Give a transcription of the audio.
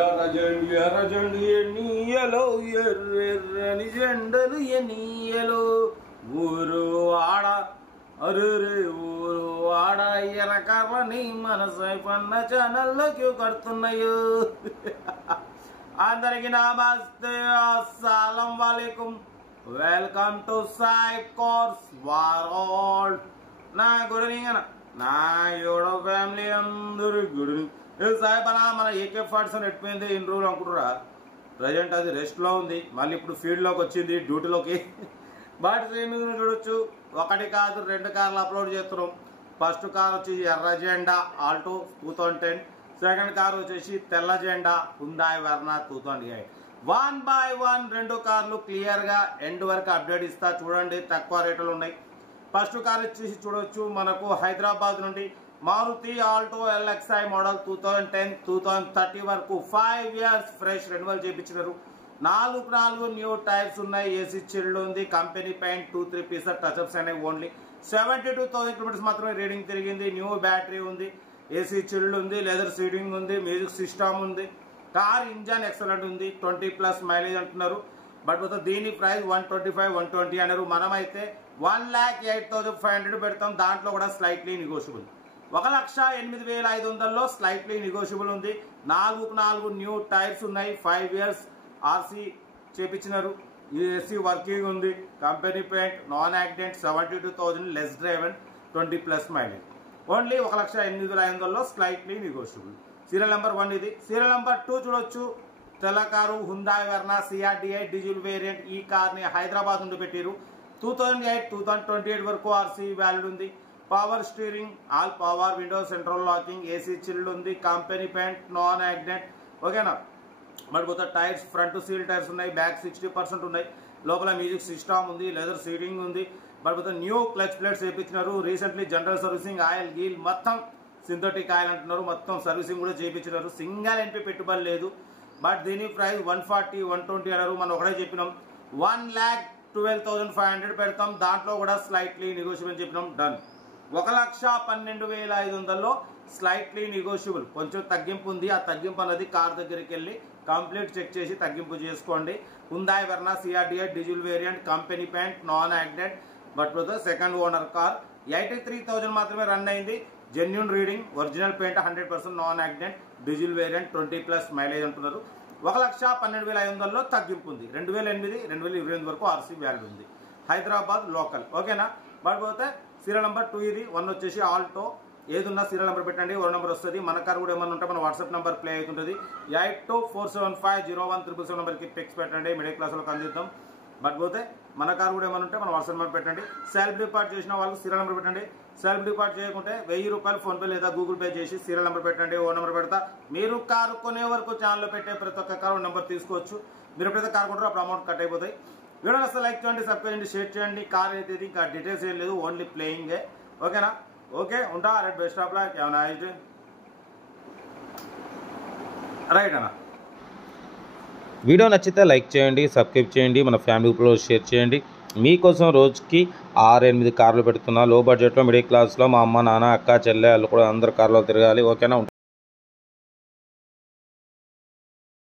ఎర్రజెండు ఎన్నియలో ఎర్రెర్రని జెండలు ఎన్నియలో ఊరు ఆడ అరే ఊరు ఆడ ఎర్రకర్రని మనసై పన్న ఛానల్లోకి కడుతున్నాయో. అందరికి నమస్తే, అస్సలం వాలేకుం, welcome to Sai course world. నా గుడ్ ఈవినింగ్ అన్న, నా యూడో ఫ్యామిలీ అందరూ గుడ్ ఈవినింగ్. సాయి పనా మన ఏకే ఫార్ట్స్ ఎట్టిపోయింది ఇన్ని రోజులు అనుకుంటురా. ప్రజెంట్ అది రెస్ట్లో ఉంది, మళ్ళీ ఇప్పుడు ఫీల్డ్లోకి వచ్చింది, డ్యూటీలోకి. బట్ స్ట్రీమింగ్ చూడొచ్చు, ఒకటి కాదు 2 కార్లు అప్లోడ్ చేస్తున్నాం. ఫస్ట్ కార్ వచ్చేసి ఎర్ర జెండా ఆల్టో 2010, సెకండ్ కార్ వచ్చేసి తెల్ల జెండా హుండాయ్ వెర్నా 2008. 1 by 1 2 కార్లు క్లియర్గా ఎండ్ వరకు అప్డేట్ ఇస్తా చూడండి, తక్కువ రేట్లు ఉన్నాయి. ఫస్ట్ కార్ వచ్చేసి చూడొచ్చు, మనకు హైదరాబాద్ నుండి మారుతి ఆల్టో LXI మోడల్ 2010 2030 వరకు 5 years ఫ్రెష్ రెన్యువల్ చేయించినారు. 4 న్యూ టైర్స్ ఉన్నాయి, ఏసీ చిల్డ్ ఉంది, కంపెనీ పెయింట్ 2-3 పీసెస్ టచ్అప్స్ అనేవి. ఓన్లీ 72,000 కిలోమీటర్స్ మాత్రమే రీడింగ్ తిరిగింది. న్యూ బ్యాటరీ ఉంది, ఏసీ చిల్డ్ ఉంది, లెదర్ సీటింగ్ ఉంది, మ్యూజిక్ సిస్టమ్ ఉంది. కార్ ఇంజన్ ఎక్సలెంట్ ఉంది, 20+ మైలేజ్ అంటున్నారు. బట్ దీని ప్రైస్ 125-120 అన్నారు. మనమైతే 1,08,500 పెడతాం, దాంట్లో కూడా స్లైట్లీ నెగోషియబుల్. 1,08,500లో స్లైట్లీ నెగోషియబుల్ ఉంది. 4 న్యూ టైర్స్ ఉన్నాయి, 5 years ఆర్సీ చేపించినారు, ఏసీ వర్కింగ్ ఉంది, company paint, non accident, 72,000 less drive and 20+ mileage. Only 1,08,500లో స్లైట్లీ నెగోషియబుల్. సీరియల్ నెంబర్ 1 ఇది. సీరియల్ నెంబర్ 2 చూడొచ్చు, తెల్ల car Hyundai Verna CRDI diesel variant. ఈ కార్ని హైదరాబాద్ నుండి పెట్టారు. 2008-2028 వరకు ఆర్సీ వ్యాలిడ్ ఉంది. Power steering, all power, windows central locking, AC chilled ఉంది, కంపెనీ పెయింట్, నాన్ యాక్సిడెంట్. ఓకేనా. మరి పోతే టైర్స్ ఫ్రంట్ సీల్ టైర్స్ ఉన్నాయి, బ్యాక్ 60% ఉన్నాయి, లోపల మ్యూజిక్ సిస్టమ్ ఉంది, లెదర్ సీటింగ్ ఉంది. మరి పోతే న్యూ క్లచ్ ప్లేట్స్ వేయించినారు. రీసెంట్లీ జనరల్ సర్వీసింగ్, ఆయిల్ గీల్ మొత్తం సింథటిక్ ఆయిల్ అంటున్నారు, మొత్తం సర్వీసింగ్ కూడా చేయించినారు. సింగల్ ఎంపీ పెట్టుబడి లేదు. బట్ దీని ప్రైస్ 140-120 అన్నారు. మనం ఒకటే చెప్పినాం 1,12,500 పెడతాం, దాంట్లో కూడా స్లైట్లీ నెగోషియబుల్ చెప్పినాం. డన్. 1,12,500లో స్లైట్లీ నెగోషియబుల్, కొంచెం తగ్గింపు ఉంది. ఆ తగ్గింపు అనేది కార్ దగ్గరికి వెళ్ళి కంప్లీట్ చెక్ చేసి తగ్గింపు చేసుకోండి. Hyundai Verna CRDI diesel variant, company paint, non accident. But second owner car. 83,000 మాత్రమే రన్ అయింది. Genuine reading, original paint, 100% non accident, diesel variant, 20+ mileage అంటున్నారు. 1,12,500లో తగ్గింపు ఉంది. 2008-2028 వరకు ఆర్సీ వ్యాలిడ్ ఉంది. హైదరాబాద్ లోకల్. ఓకేనా. బట్ పోతే సీరియల్ నెంబర్ 2 ఇది. 1 వచ్చేసి ఆల్టో. ఏదున్నా సీరియల్ నెంబర్ పెట్టండి, 1 నెంబర్ వస్తుంది. మన కార్ కూడా ఏమన్నా ఉంటే మన వాట్సాప్ నెంబర్ ప్లే అవుతుంటుంది. 8247501777 నెంబర్కి టెక్స్ట్ పెట్టండి, మిడిల్ క్లాస్ వాళ్ళకి అందిద్దాం. బట్ పోతే మన కార్ కూడా ఏమైనా ఉంటే మన వాట్సాప్ నెంబర్ పెట్టండి. సెల్ఫ్ డిపార్ట్ చేసిన వాళ్ళు సీరియల్ నెంబర్ పెట్టండి. సెల్ఫ్ డిపార్ట్ చేయకుంటే 1000 రూపాయలు ఫోన్పే లేదా గూగుల్ పే చేసి సీరియల్ నెంబర్ పెట్టండి, 1 నెంబర్ పెడతా. మీరు కారు కొనే వరకు ఛానల్లో పెట్టే ప్రతి ఒక్క కారు నెంబర్ తీసుకోవచ్చు. మీరు ఎప్పుడైతే కార్ కొంటారో అప్పుడు అమౌంట్ కట్ అయిపోతాయి. వీడియో అసలు లైక్ చేయండి, సబ్స్క్రైబ్ చేయండి, షేర్ చేయండి. కార్ అయితే ఇంకా డీటెయిల్స్ ఏం లేదు, ఓన్లీ ప్లేయింగే. ఓకేనా. ఓకే, ఉంటా. Right, best of luck. ఏమన్నా అయితే రైట్ అన్న. వీడియో నచ్చితే లైక్ చేయండి, సబ్స్క్రైబ్ చేయండి, మన ఫ్యామిలీలో షేర్ చేయండి. మీకోసం రోజుకి 6-8 కార్లు పెడుతున్నా. లో బడ్జెట్లో, మిడిల్ క్లాస్లో మా అమ్మ, నాన్న, అక్క, చెల్లె వాళ్ళు కూడా అందరు కార్లో తిరగాలి. ఓకేనా.